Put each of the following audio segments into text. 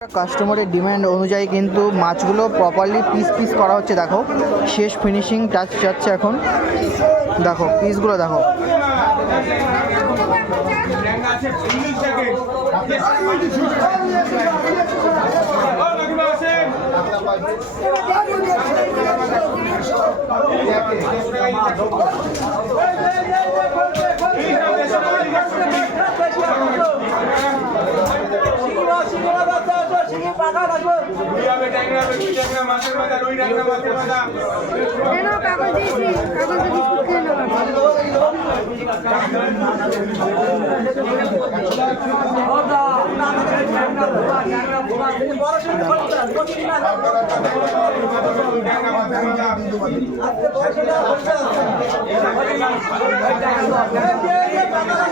কাস্টমারের ডিমান্ড অনুযায়ী কিন্তু মাছগুলো প্রপারলি পিস পিস করা হচ্ছে। দেখো শেষ ফিনিশিং টাচ যাচ্ছে এখন। দেখো পিসগুলো দেখো।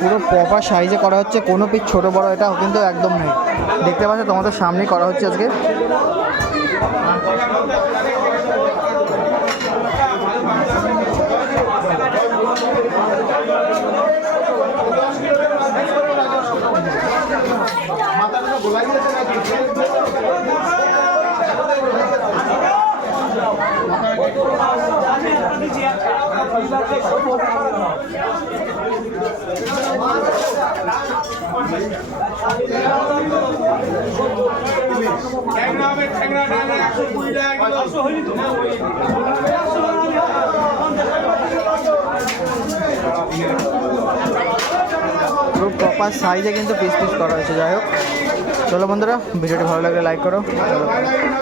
পুরো প্রপার সাইজে করা হচ্ছে, কোনো পিস ছোট বড় এটা কিন্তু একদম নেই। দেখতে পাচ্ছ তোমাদের সামনেই করা হচ্ছে আজকে। পুরো প্রপার সাইজে কিন্তু পিস পিস করা হয়েছে। যাই হোক, চলো বন্ধুরা, ভিডিওটি ভালো লাগলে লাইক করো। চলো।